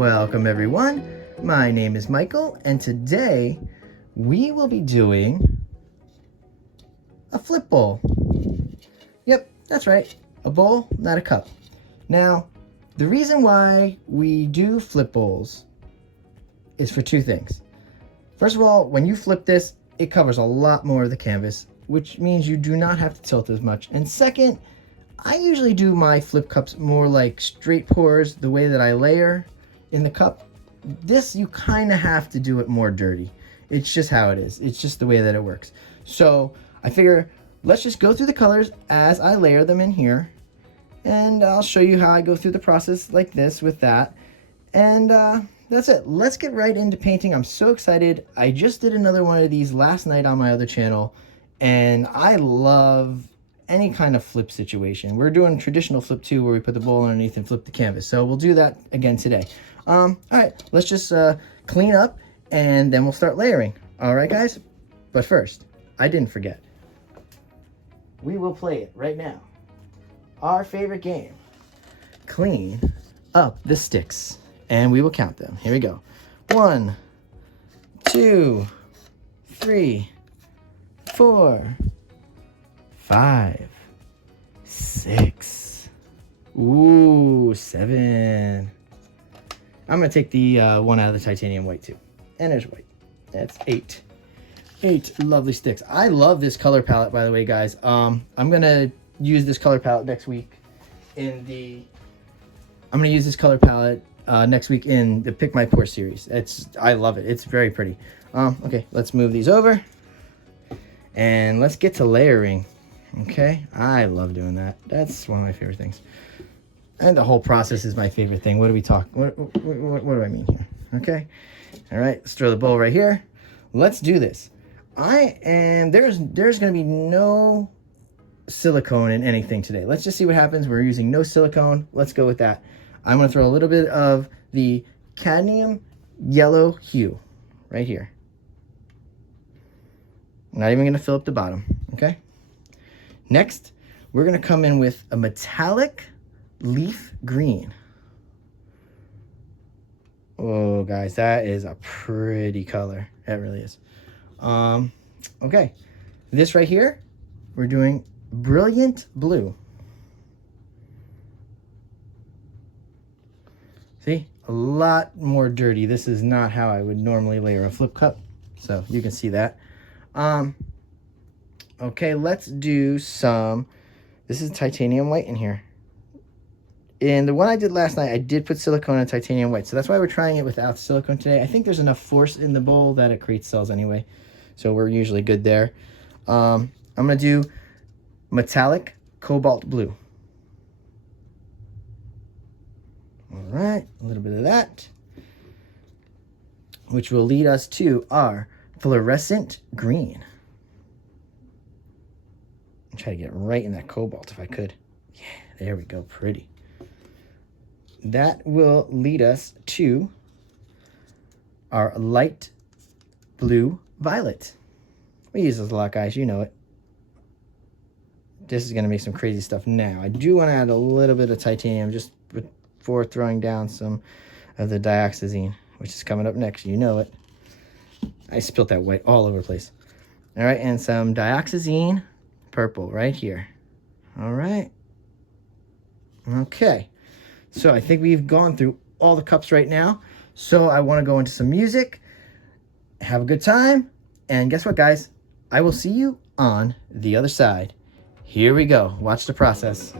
Welcome everyone, my name is Michael and today we will be doing a flip bowl. Yep, that's right, a bowl, not a cup. Now, the reason why we do flip bowls is for two things. First of all, when you flip this, it covers a lot more of the canvas, which means you do not have to tilt as much. And second, I usually do my flip cups more like straight pours, the way that I layer in the cup. This, you kind of have to do it more dirty. It's just how it is. It's just the way that it works. So I figure let's just go through the colors as I layer them in here. And I'll show you how I go through the process like this with that. And that's it. Let's get right into painting. I'm so excited. I just did another one of these last night on my other channel. And I love any kind of flip situation. We're doing traditional flip too, where we put the bowl underneath and flip the canvas. So we'll do that again today. All right, let's just clean up and then we'll start layering. All right, guys? But first, I didn't forget. We will play it right now. Our favorite game. Clean up the sticks. And we will count them. Here we go. 1, 2, 3, 4, 5, 6. Ooh, 7. I'm going to take the one out of the titanium white too. And there's white. That's 8. 8 lovely sticks. I love this color palette, by the way, guys. I'm going to use this color palette next week in the... I'm going to use this color palette next week in the Pick My Pour series. I love it. It's very pretty. Okay, let's move these over. And let's get to layering. Okay, I love doing that. That's one of my favorite things. And the whole process is my favorite thing. What do we talk? What do I mean here? Okay. All right, let's throw the bowl right here. Let's do this. There's going to be no silicone in anything today. Let's just see what happens. We're using no silicone. Let's go with that. I'm going to throw a little bit of the cadmium yellow hue right here. Not even going to fill up the bottom, okay? Next, we're going to come in with a metallic leaf green. Oh, guys, that is a pretty color. It really is. Okay, this right here, we're doing brilliant blue. See, a lot more dirty. This is not how I would normally layer a flip cup, so you can see that. Okay, let's do some, this is titanium white in here. In the one I did last night, I did put silicone and titanium white, so that's why we're trying it without silicone today. I think there's enough force in the bowl that it creates cells anyway, so we're usually good there. I'm going to do metallic cobalt blue. All right, a little bit of that, which will lead us to our fluorescent green. I'll try to get right in that cobalt if I could. Yeah, there we go, pretty. That will lead us to our light blue violet. We use this a lot, guys, you know it. This is going to make some crazy stuff now. I do want to add a little bit of titanium just before throwing down some of the dioxazine, which is coming up next, you know it. I spilt that white all over the place. All right, and some dioxazine purple right here. All right. Okay. So I think we've gone through all the cups right now. So I want to go into some music, have a good time, and guess what, guys? I will see you on the other side. Here we go. Watch the process.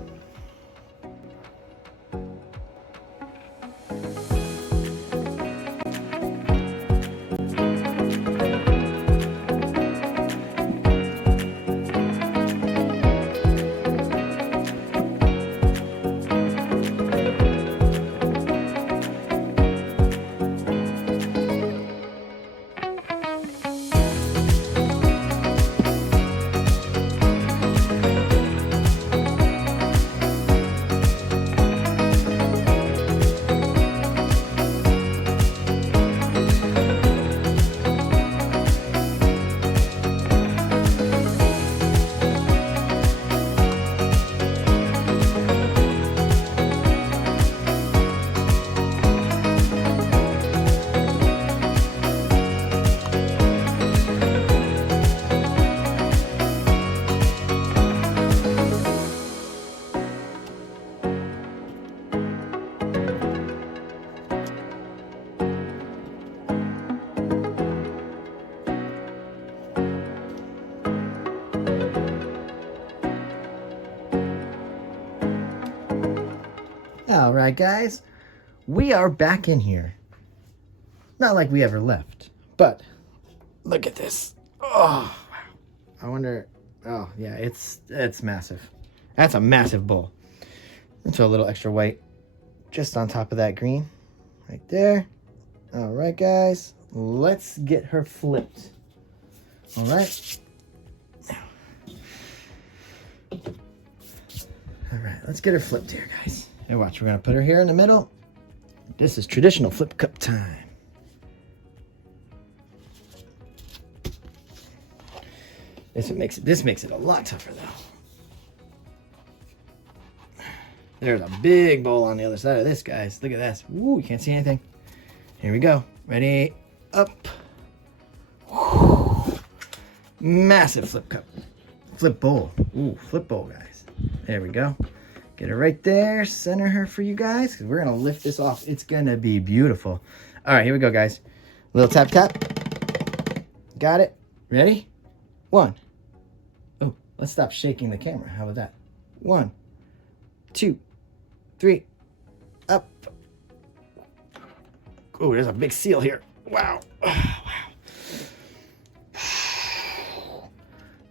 All right, guys, we are back in here. Not like we ever left, but look at this. Oh, I wonder, oh yeah, it's massive. That's a massive bowl. Let's throw a little extra white just on top of that green right there. All right, guys, let's get her flipped. All right. All right, let's get her flipped here, guys. Hey, watch, we're gonna put her here in the middle. This is traditional flip cup time. This makes it a lot tougher though. There's a big bowl on the other side of this, guys. Look at this. Woo, you can't see anything. Here we go. Ready? Up. Woo. Massive flip cup. Flip bowl. Ooh, flip bowl, guys. There we go. Get her right there. Center her for you guys, because we're going to lift this off. It's going to be beautiful. All right, here we go, guys. Little tap, tap. Got it. Ready? 1. Oh, let's stop shaking the camera. How about that? 1, 2, 3. Up. Oh, there's a big seal here. Wow. Oh, wow.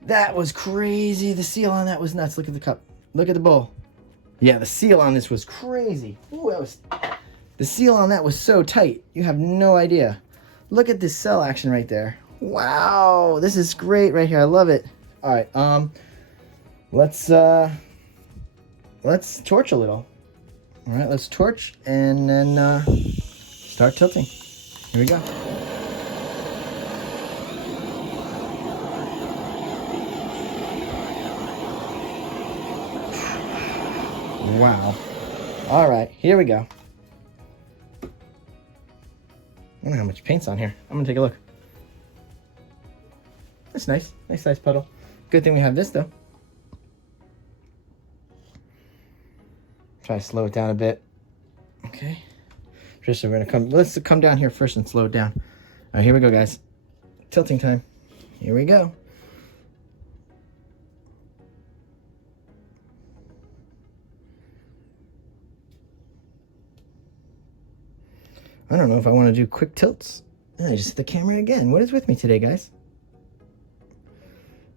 That was crazy. The seal on that was nuts. Look at the cup. Look at the bowl. Yeah, the seal on this was crazy. Ooh, the seal on that was so tight. You have no idea. Look at this cell action right there. Wow, this is great right here. I love it. All right, let's torch a little. All right, let's torch and then start tilting. Here we go. Wow. All right, here we go. I don't know how much paint's on here. I'm gonna take a look. That's nice. Nice size puddle. Good thing we have this though. Try to slow it down a bit. Okay. Trisha, let's come down here first and slow it down. All right, here we go, guys. Tilting time. Here we go. I don't know if I want to do quick tilts. I just hit the camera again. What is with me today, guys?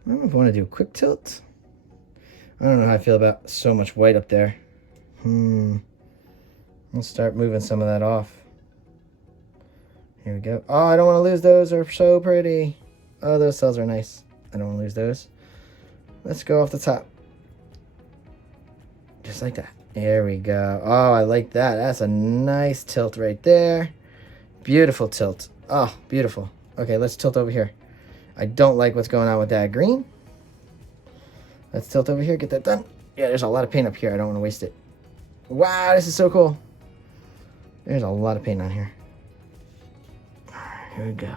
I don't know if I want to do a quick tilt. I don't know how I feel about so much white up there. Let's start moving some of that off. Here we go. Oh, I don't want to lose those. They're so pretty. Oh, those cells are nice. I don't want to lose those. Let's go off the top. Just like that. There we go. Oh, I like that. That's a nice tilt right there. Beautiful tilt. Oh, beautiful. Okay, let's tilt over here. I don't like what's going on with that green. Let's tilt over here, get that done. Yeah, there's a lot of paint up here. I don't want to waste it. Wow, this is so cool. There's a lot of paint on here. All right, here we go.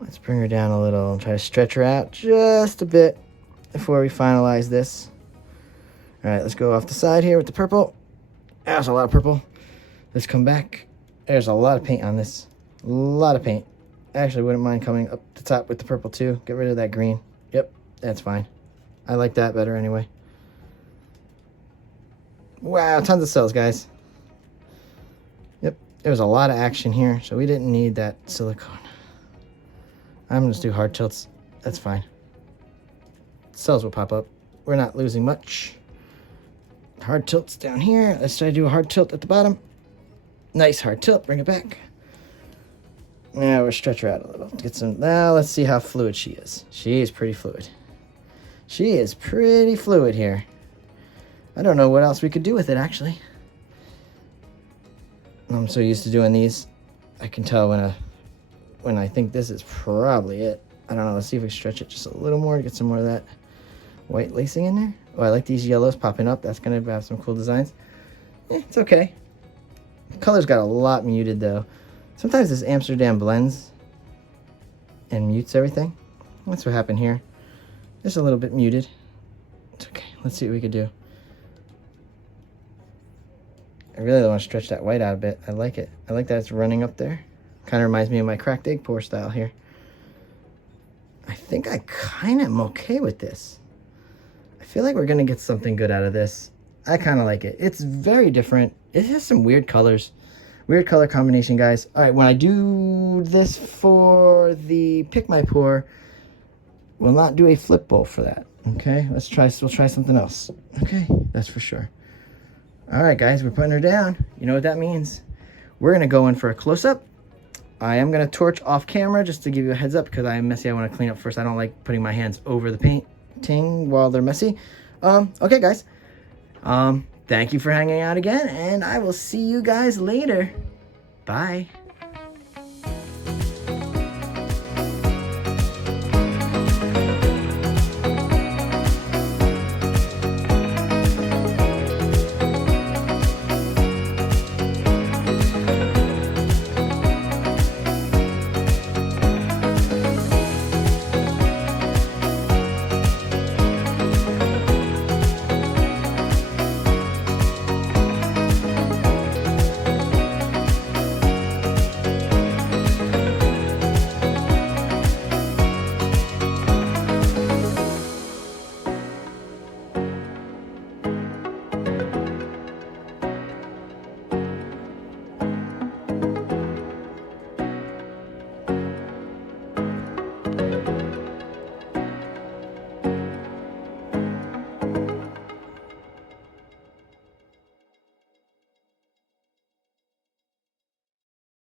Let's bring her down a little and try to stretch her out just a bit before we finalize this. All right, let's go off the side here with the purple. There's a lot of purple. Let's come back. There's a lot of paint on this. A lot of paint. Actually, wouldn't mind coming up the top with the purple too. Get rid of that green. Yep, that's fine. I like that better anyway. Wow, tons of cells, guys. Yep, there's a lot of action here, so we didn't need that silicone. I'm gonna just do hard tilts. That's fine. Cells will pop up. We're not losing much. Hard tilts down here. Let's try to do a hard tilt at the bottom. Nice hard tilt. Bring it back. Now we'll stretch her out a little. Get some. Now let's see how fluid she is. She is pretty fluid. She is pretty fluid here. I don't know what else we could do with it, actually. I'm so used to doing these. I can tell when I think this is probably it. I don't know. Let's see if we stretch it just a little more to get some more of that white lacing in there. Oh, I like these yellows popping up. That's going to have some cool designs. It's okay. The color's got a lot muted, though. Sometimes this Amsterdam blends and mutes everything. That's what happened here. Just a little bit muted. It's okay. Let's see what we could do. I really don't want to stretch that white out a bit. I like it. I like that it's running up there. Kind of reminds me of my cracked egg pour style here. I think I kind of am okay with this. I feel like we're going to get something good out of this. I kind of like it. It's very different. It has some weird colors. Weird color combination, guys. All right, when I do this for the pick my pour, we'll not do a flip bowl for that. Okay, we'll try something else. Okay, that's for sure. All right, guys, we're putting her down. You know what that means. We're gonna go in for a close-up. I am gonna torch off camera just to give you a heads up because I am messy. I want to clean up first. I don't like putting my hands over the painting while they're messy. Okay, guys. Thank you for hanging out again, and I will see you guys later. Bye.